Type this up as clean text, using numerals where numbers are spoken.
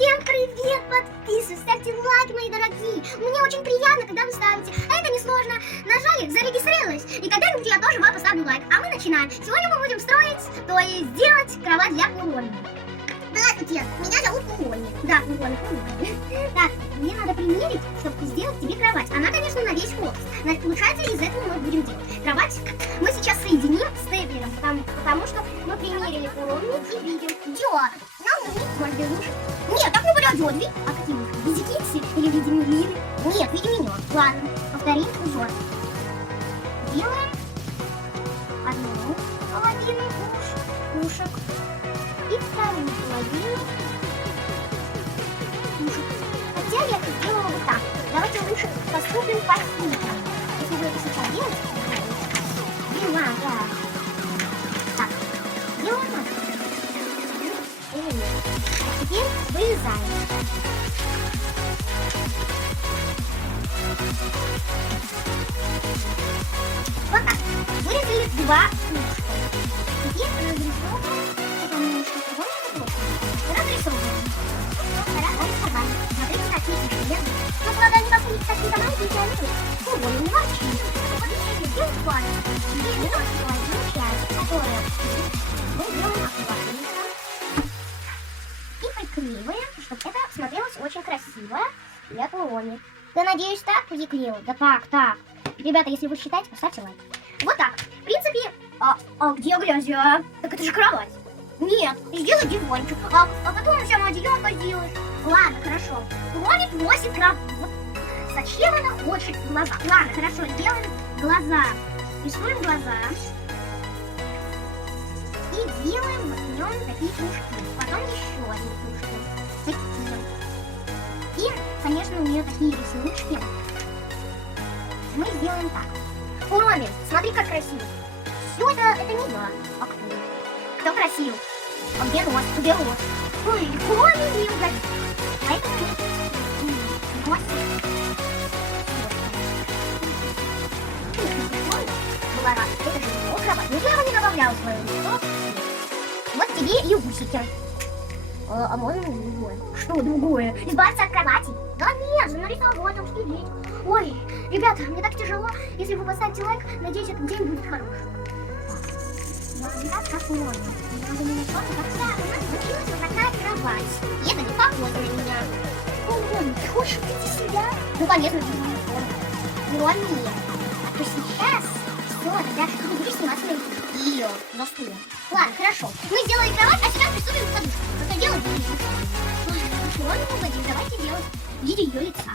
Всем привет! Подписывайтесь, ставьте лайки, мои дорогие. Мне очень приятно, когда вы ставите. А это несложно. Нажали, зарегистрировались. И когда-нибудь я тоже вам поставлю лайк. А мы начинаем. Сегодня мы будем строить, то есть делать кровать для Куроми. Здравствуйте, меня зовут Куроми. Да, Куроми. Так, мне надо примерить, чтобы сделать тебе кровать. Она, конечно, на весь корпус. Значит, получается, из этого мы будем делать. Кровать мы сейчас соединим степлером, потому что мы примерили Куроми и видим. Чё? Нам нужны мой уши. Нет, так не пойдет. А какие уши? В виде кикси или в виде милы? Нет, в виде меня. Ладно, повторим узор. Делаем одну половину ушек и вторую половину ушек. Хотя я это сделала вот так. Давайте лучше поступим по фильтрам. Если вы это сейчас делаете, не надо. Так, делаем это. А теперь вырезаем. Вот так. Вырезали два ушка. Теперь разрисовываем. Разрисовываем. Смотрите, какие ушки. Но правда, они вас будут такие маленькие, и они уволили. Не молчи. Сделаем план. Здесь мы делаем часть, которая мы делаем аккуратненько. И приклеиваем, чтобы это смотрелось очень красиво для Куроми. Да, надеюсь, так приклеил? Да так. Ребята, если вы считаете, поставьте лайк. Вот так. В принципе, а где грязь, а? Так это же кровать. Нет, сделай диванчик, а потом вся одеялко сделаешь. Ладно, хорошо. Куроми просит кровать. Зачем она хочет глаза? Ладно, хорошо, делаем глаза. Рисуем глаза. И делаем в нем такие ушки. Потом еще одни ушки. Такие. И, конечно, у нее такие ресницы. Мы сделаем так. Куроми, смотри, как красиво. Все это не я. А кто? Кто красив? А где нос? Где нос? Ой, Куроми не угодит. Поэтому нос. Была рада. Это же его кровать. Я его не добавляла в свое лицо. Вот тебе и усики. А можно другое? Что другое? Избавиться от кровати? Да нет, нарисовать, там сидеть. Ой, ребята, мне так тяжело. Если вы поставите лайк, надеюсь, этот день будет хороший. Как можно? Надо меня что-то как-то. У нас получилась вот такая кровать. И это не похоже на меня. Ой, ты хочешь прийти себя? Ну, конечно, ты не можешь. Роми, а то сейчас все, тогда ты не будешь сниматься на YouTube. Ее за стулом. Ладно, хорошо. Мы сделали кровать, а сейчас приступим к подушке. Просто делать будем. Ой, Роми угодил, давайте делать в виде ее лица.